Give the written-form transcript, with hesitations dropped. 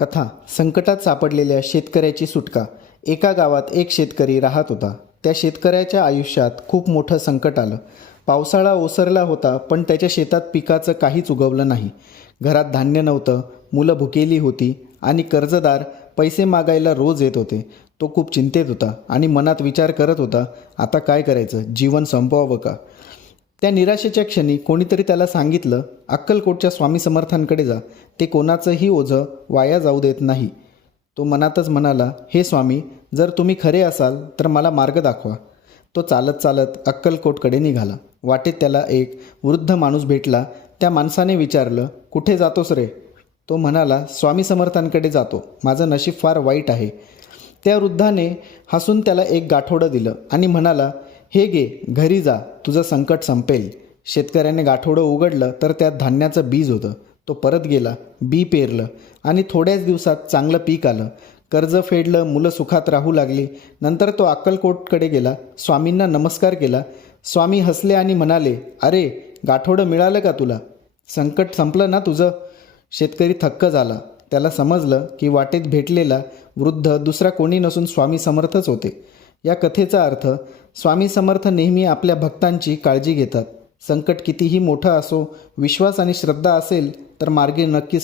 कथा संकटात सापडलेल्या शेतकऱ्याची सुटका. एका गावात एक शेतकरी राहत होता. त्या शेतकऱ्याच्या आयुष्यात खूप मोठं संकट आलं. पावसाळा ओसरला होता, पण त्याच्या शेतात पिकाचं काहीच उगवलं नाही. घरात धान्य नव्हतं, मुलं भुकेली होती आणि कर्जदार पैसे मागायला रोज येत होते. तो खूप चिंतेत होता आणि मनात विचार करत होता, आता काय करायचं, जीवन संपवावं का? त्या निराशेच्या क्षणी कोणीतरी त्याला सांगितलं, अक्कलकोटच्या स्वामी समर्थांकडे जा, ते कोणाचंही ओझं वाया जाऊ देत नाही. तो मनातच म्हणाला, हे स्वामी, जर तुम्ही खरे असाल तर मला मार्ग दाखवा. तो चालत चालत अक्कलकोटकडे निघाला. वाटेत त्याला एक वृद्ध माणूस भेटला. त्या माणसाने विचारलं, कुठे जातोस रे? तो म्हणाला, स्वामी समर्थांकडे जातो, माझं नशीब फार वाईट आहे. त्या वृद्धाने हसून त्याला एक गाठोडं दिलं आणि म्हणाला, हे घे, घरी जा, तुझं संकट संपेल. शेतकऱ्याने गाठोडं उघडलं तर त्यात धान्याचं बीज होतं. तो परत गेला, बी पेरलं आणि थोड्याच दिवसात चांगलं पीक आलं. कर्ज फेडलं, मुलं सुखात राहू लागली. नंतर तो अक्कलकोटकडे गेला, स्वामींना नमस्कार केला. स्वामी हसले आणि म्हणाले, अरे, गाठोडं मिळालं का तुला? संकट संपलं ना तुझं? शेतकरी थक्क झाला. त्याला समजलं की वाटेत भेटलेला वृद्ध दुसरा कोणी नसून स्वामी समर्थच होते. या कथेचा अर्थ, स्वामी समर्थ नेहमी आपल्या भक्तांची काळजी घेतात. संकट कितीही मोठं असो, विश्वास आणि श्रद्धा असेल तर मार्गी नक्कीच